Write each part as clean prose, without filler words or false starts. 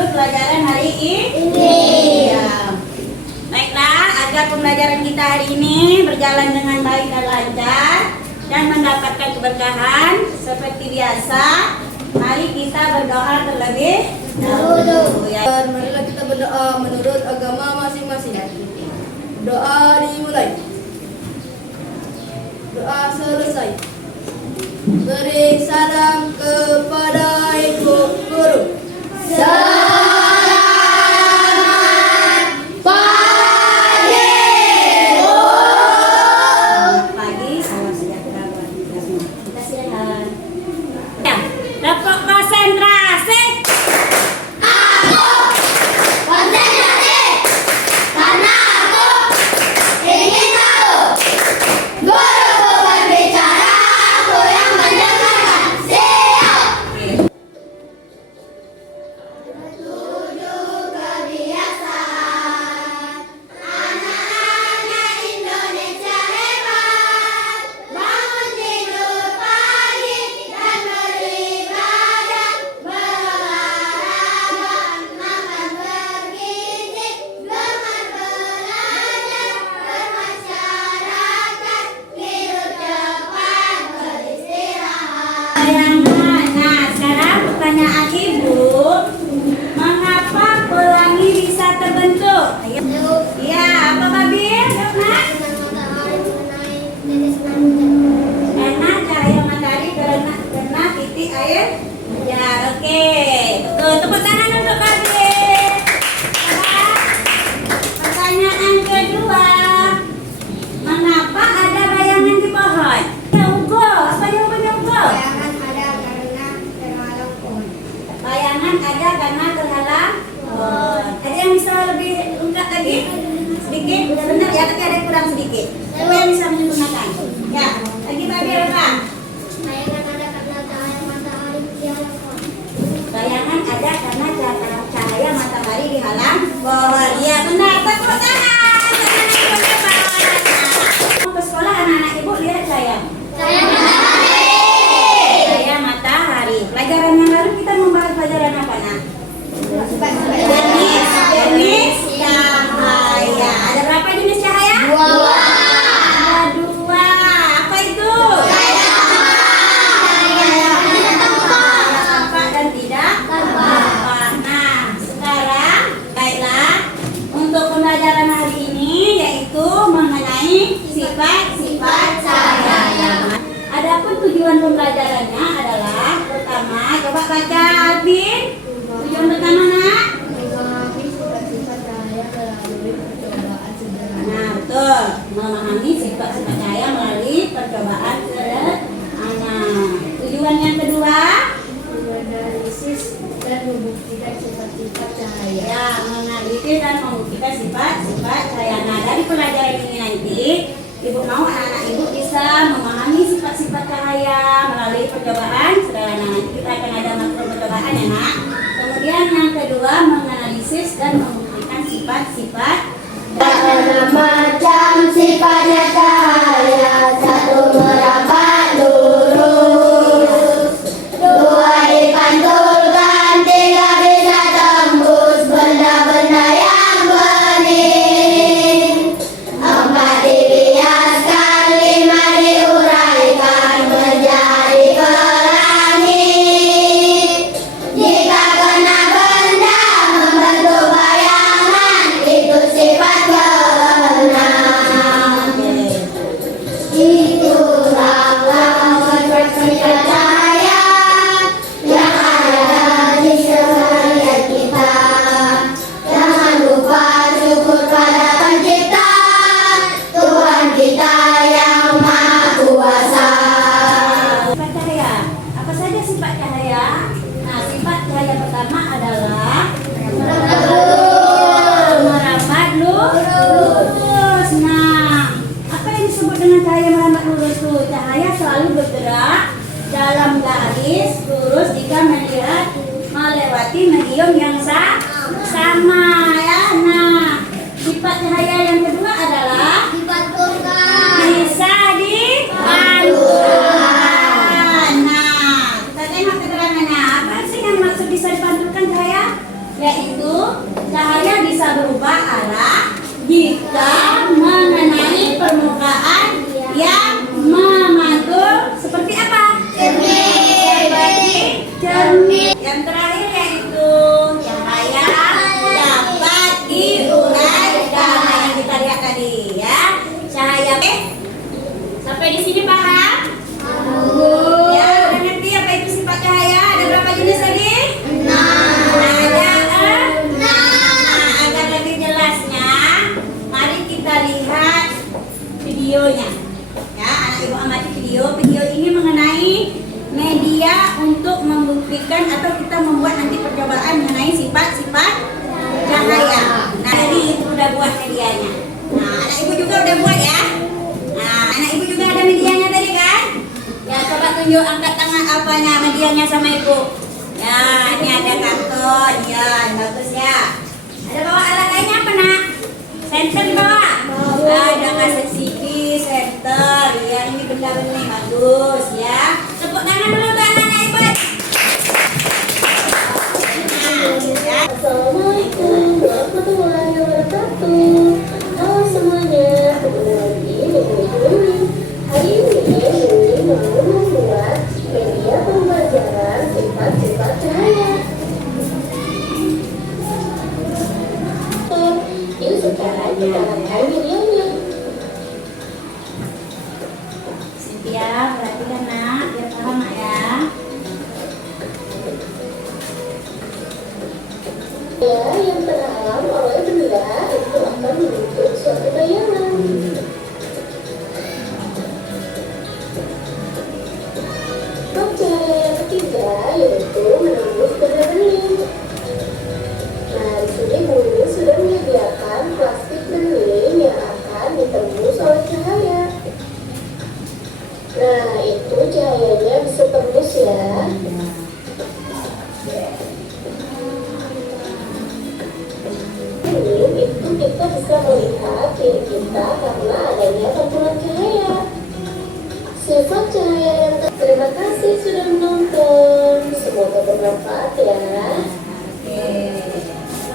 judul pelajaran hari ini. Ya. Baiklah, agar pembelajaran kita hari ini berjalan dengan baik dan lancar dan mendapatkan keberkahan seperti biasa, mari kita berdoa terlebih dahulu. Ya. Marilah kita berdoa menurut agama masing-masing. Doa dimulai. Doa selesai. Beri salam kepada ibu guru. Pagi, salam sejahtera buat kita semua. Kita silakan. Ya, dapat konsentrasi. Nah, sekarang pertanyaan ibu, mengapa pelangi bisa terbentuk? Ayo. Ya, apa Babil? Karena cahaya matahari kena titik air. Ya, oke. Betul. Tepuk tangan untuk Babil. Pertanyaan kedua, mengapa ada bayangan di pohon? Apa jawabannya? Bayangan ada karena terhalang pohon. Ada yang bisa lebih lengkap lagi? Sedikit? Udah benar ya, tapi ada yang kurang sedikit. Siapa yang bisa menyempurnakan? Ya, lagi Babil apa? Bayangan ada karena cahaya matahari dihalang pohon. Iya benar, tepuk tangan. Mau ke sekolah anak-anak ibu lihat sayang. Cahaya matahari. Pelajaran yang lalu kita membahas pelajaran apa nak? Jenis cahaya. Ada berapa jenis cahaya? Ada dua. Apa itu? Cahaya tampak dan tidak tampak. Nah, sekarang baiklah untuk pembelajaran hari ini yaitu mengenai sifat-sifat cahaya. Adapun tujuan pembelajarannya adalah pertama, coba baca Alvin. Tujuan pertama nak? Nah betul, memahami sifat-sifat cahaya melalui percobaan sederhana. Tujuan yang kedua, Menganalisis dan membuktikan sifat-sifat cahaya. ya menganalisis dan membuktikan sifat-sifat cahaya. Nah dari pelajaran ini nanti ibu mau anak-anak ibu bisa memahami sifat-sifat cahaya melalui percobaan sederhana. Nanti kita akan ada makro percobaan ya nak. Kemudian yang kedua menganalisis dan membuktikan sifat-sifat. Ada macam sifatnya cahaya, satu merapat lurus, dua dipantulkan, tiga bisa tembus benda-benda yang bening, empat dibiaskan, lima diuraikan menjadi kelas. videonya. Ya, anak ibu amati video. Video ini mengenai media untuk membuktikan atau kita membuat nanti percobaan mengenai sifat-sifat cahaya. Nah, jadi ibu udah buat medianya. Nah, anak ibu juga udah buat ya. Nah, anak ibu juga ada medianya tadi kan? Ya, coba tunjuk angkat tangan apanya medianya sama ibu. Ya, ini ada karton. Ya, bagus ya. Ada bawa alat lainnya apa nak? Senter dibawa? Ada kaset CD, senter. Ya, ini benda-benda yang bagus ya. Tepuk tangan dulu untuk anak-anak ibu. Nah, ya. Assalamualaikum warahmatullahi wabarakatuh. Halo semuanya, kembali lagi dengan Yuli. Hari ini Yuli mau membuat media pembelajaran sifat-sifat cahaya. Yuk sekarang kita lihat videonya. Cynthia, perhatikan nak, biar paham nak ya. Ya, yang terhalang oleh benda itu akan membentuk suatu bayangan. Bab cahaya yang ketiga yaitu menembus benda bening. Nah, di sini Bumi sudah menyediakan plastik bening yang akan ditembus oleh cahaya. Nah, itu cahayanya bisa tembus ya. Itu kita bisa melihat diri kita karena adanya pantulan cahaya. Sifat cahaya yang terima kasih sudah menonton. Semoga bermanfaat ya. Oke.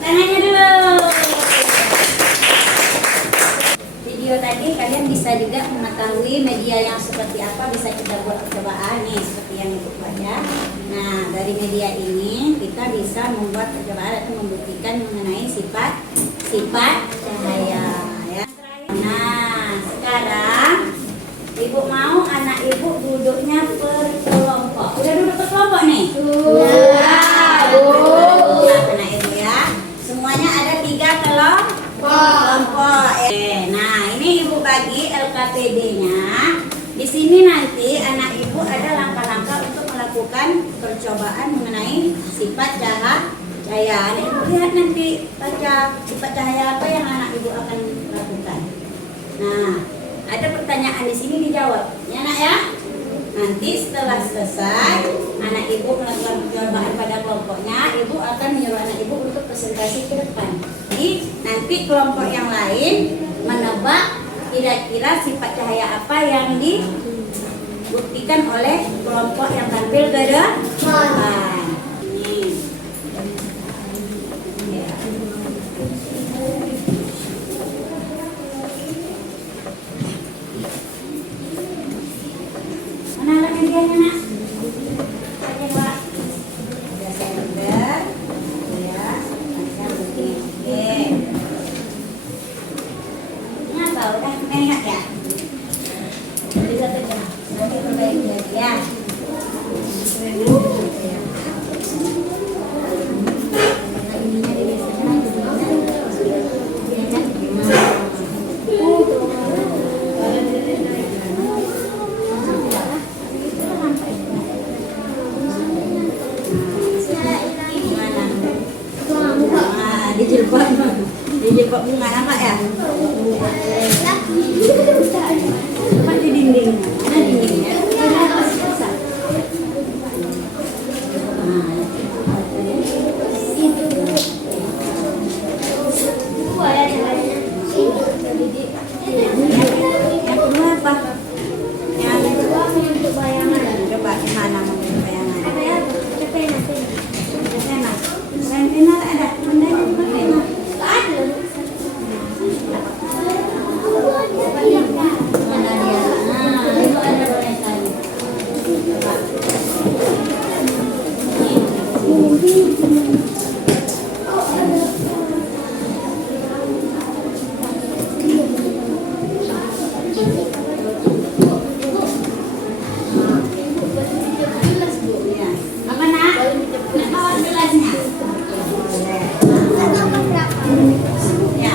Tangannya dulu. Video tadi kalian bisa juga mengetahui media yang seperti apa bisa kita buat percobaan nih seperti yang ibu buat ya. Nah, dari media ini kita bisa membuat percobaan atau membuktikan mengenai sifat cahaya ya. Nah, sekarang ibu mau anak ibu duduknya per kelompok. Udah duduk per kelompok nih? Nah, anak ibu ya. Semuanya ada 3 kelompok. Nah, ini ibu bagi LKPD-nya. Di sini nanti anak ibu ada langkah-langkah untuk melakukan percobaan mengenai sifat cahaya. Anak ibu lihat nanti baca sifat cahaya apa yang anak ibu akan lakukan. Nah, ada pertanyaan di sini dijawab. Ya nak ya. Nanti setelah selesai anak ibu melakukan percobaan pada kelompoknya, ibu akan menyuruh anak ibu untuk presentasi ke depan. Jadi nanti kelompok yang lain menebak kira-kira sifat cahaya apa yang dibuktikan oleh kelompok yang tampil ke depan. Nih. Ya. Mana alat medianya nak? Ada Pak. Ada senter. Ya, ada putih. Oke. Ngapa udah enak ya? Bisa tekan. Nanti perbaiki lagi ya. Dijebak bunga apa ya? Apa di dinding? Mana dindingnya? Yang kedua apa? Yang kedua membentuk bayangan. Coba gimana membentuk bayangan? Pena ada. Pena. Mana dia? Nah, itu ada bonekanya. Apa nak? Nak bawa gelasnya? Ya.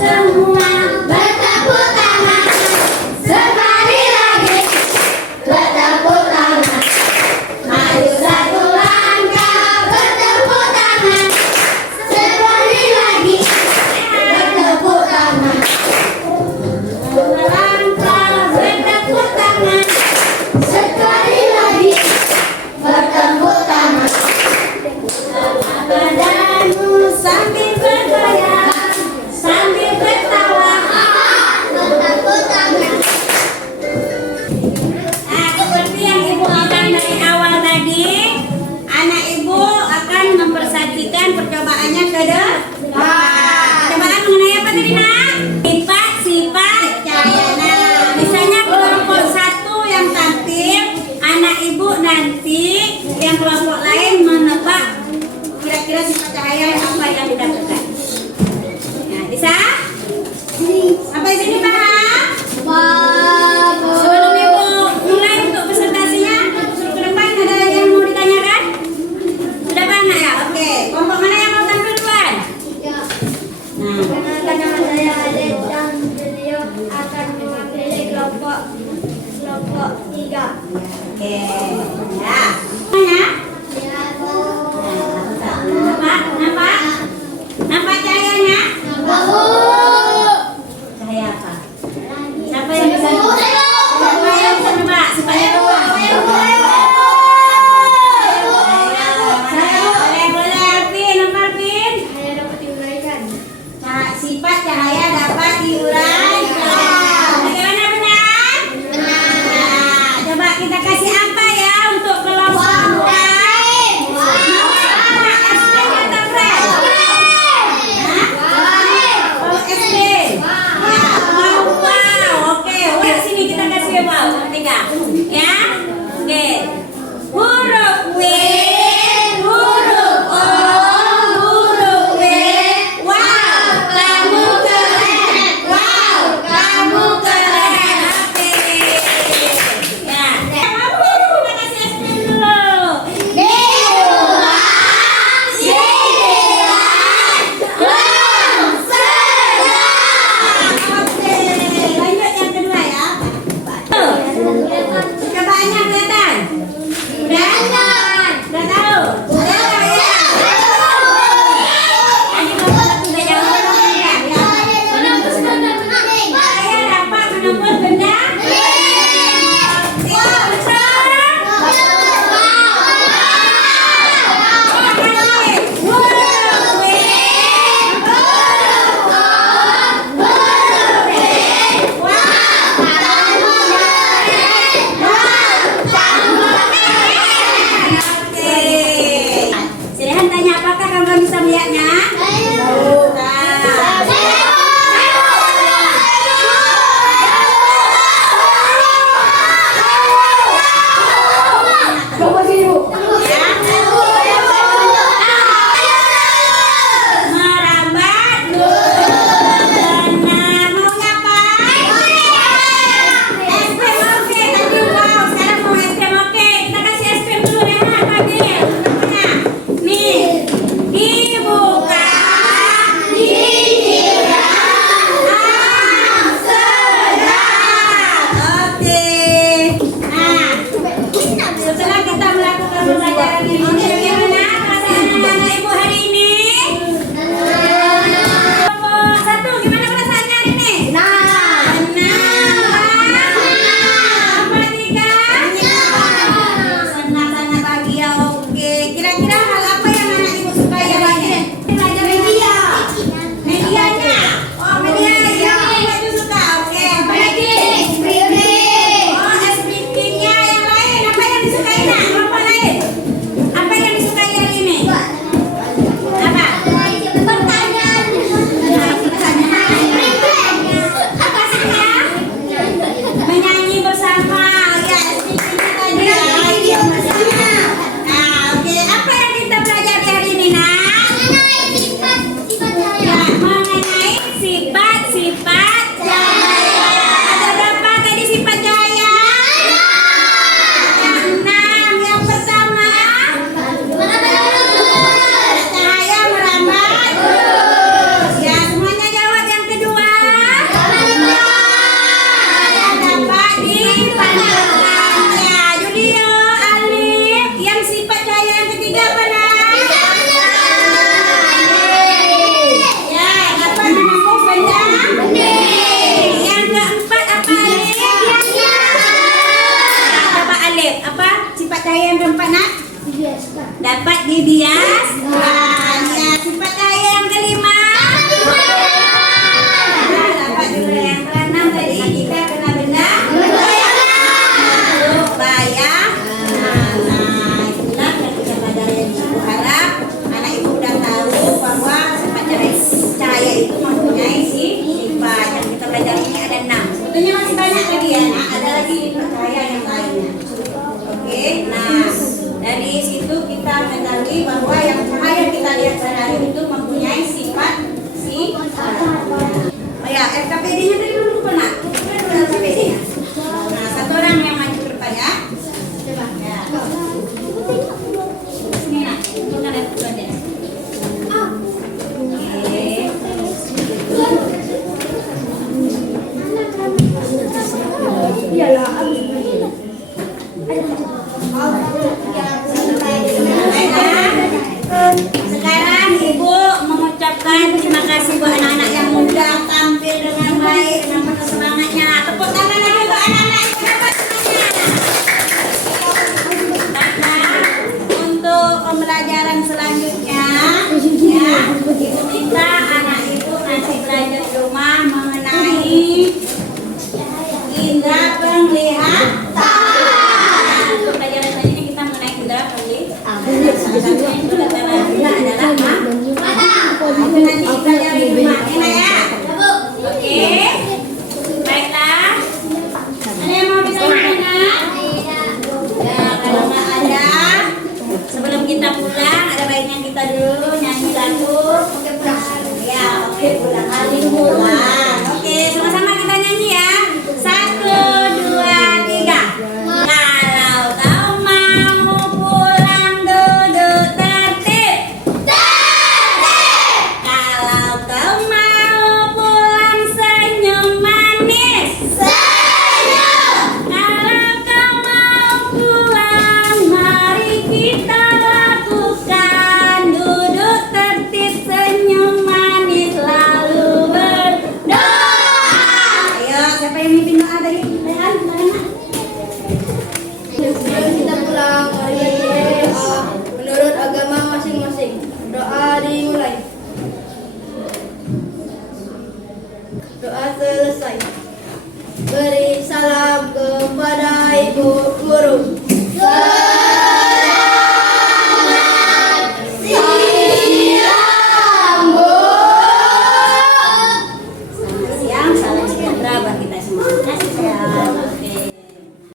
Semua Bertepuk tangan sekali lagi. Bertepuk tangan. Maju satu langkah. Bertepuk tangan sekali lagi. Bertepuk tangan. melangkah, bertepuk tangan. Sekali lagi. Bertepuk tangan. Badanmu sambil bergoyang, sambil tertawa. Bertepuk tangan. Nah, seperti yang ibu akan dari awal tadi, anak ibu akan mempersaksikan percobaannya ke depan. Percobaan mengenai apa tadi nak? Sifat-sifat cahaya. Nah, misalnya kelompok satu yang tampil, anak ibu nanti yang kelompok lain menebak kira-kira sifat cahaya apa yang didapatkan. Nah, bisa? Sampai sini paham? Sebelum ibu mulai untuk presentasinya, suruh ke depan, ada lagi yang mau ditanyakan? Sudah banyak ya? Oke, kelompok mana yang mau tampil duluan? Nah, Perkenalkan nama saya Alif dan beliau akan mewakili kelompok 3. oke. Ya. Mana? Nampak? Nampak? Nampak cahayanya? Cahaya apa? Siapa yang bisa? Siapa yang bisa nebak? Supaya boleh Alvin, nampak Alvin? Saya dapat diuraikan. Sifat cahaya dapat diuraikan. Bagaimana benar? Nah, coba kita kasih apa ya untuk kelompok dua? Mau apa? SD atau friend? Hah? Oh, SD. Ya, wow. Oke, udah sini kita kasih wow. Tiga. Ya. Oke. Huruf W, huruf O, huruf W. Wow, kamu keren. Wow, kamu keren. Oke. Ya. Kita kasih es krim dulu. Oke. Lanjut yang kedua ya. Tuh. Percobaannya kelihatan? Udah? Udah tahu? Udah tahu ya? Tadi kalau sudah jawab ya? Saya dapat menemukan benda. Silakan tanya apakah kamu bisa melihatnya? Merambat. Benar. Maunya apa? Es krim oke. Tadi wow. Sekarang mau es krim oke. Kita kasih es krim dulu ya. Pagi. Nah, nih. Dibuka. Oke. Nah, setelah kita melakukan pembelajaran ini, bagaimana perasaan anak-anak ibu hari ini? Kelompok satu, gimana perasaannya hari ini? Senang. Kelompok tiga? Senang, sangat bahagia. Oke. Kira-kira hal apa yang anak ibu suka ya banyak? Belajar media. Medianya. Oh, media yang ibu suka. Oke. Apa lagi? Oh, SPP-nya yang lain. Apa yang disukai nak? Kelompok lain. Apa yang disukai hari ini? Apa? Apa sih ya? Menyanyi bersama. Ya, SPP-nya tadi ya. Nah, oke. Apa yang kita dibiaskan. Ya, sifat cahaya yang kelima. Nah, dapat dulu yang keenam tadi jika kena benda untuk bayang. Nah, itulah yang kita pelajari. Ibu harap anak ibu udah tahu bahwa sifat cahaya itu mempunyai sifat. Yang kita pelajari ini ada 6. Sebetulnya masih banyak lagi ya. Nah, ada lagi sifat cahaya yang lainnya. Oke, nah dari situ kita mengetahui bahwa yang cahaya kita lihat sehari itu mempunyai sifat. Oh ya, RKPD-nya tadi belum lupa nak. Kita dulu RKPD-nya. Nah, satu orang yang maju ke depan ya. Coba. Ya. Sini nak, tunjukkan RKPD. Oke. Iyalah. Sekarang ibu mengucapkan terima kasih buat anak-anak yang muda tampil dengan baik dengan penuh semangatnya. Tepuk tangan lagi buat anak-anak yang dapat semangat. Nah, untuk pembelajaran selanjutnya, ya, ibu minta anak ibu nanti belajar di rumah mengenai indera penglihatan. Untuk pelajaran selanjutnya kita mengenai indera penglihatan. Salah satunya itu adalah mata. Itu nanti kita pelajari di rumah, enak ya? Oke. Baiklah. Ada yang mau ditanyakan? Ya, kalau nggak ada, sebelum kita pulang, ada baiknya kita dulu nyanyi lagu. Ya, oke pulang. Kali pulang. Oke, sama-sama kita nyanyi ya. 1, 2, 3. Kalau kau mau pulang duduk tertib. Kalau kau mau pulang senyum manis. Kalau kau mau pulang mari kita lakukan duduk tertib senyum manis lalu berdoa. Ayo, siapa yang mimpin doa tadi? Rehan, mana? Sebelum kita pulang, mari berdoa menurut agama masing-masing. Doa dimulai. Doa selesai. Beri salam kepada ibu guru.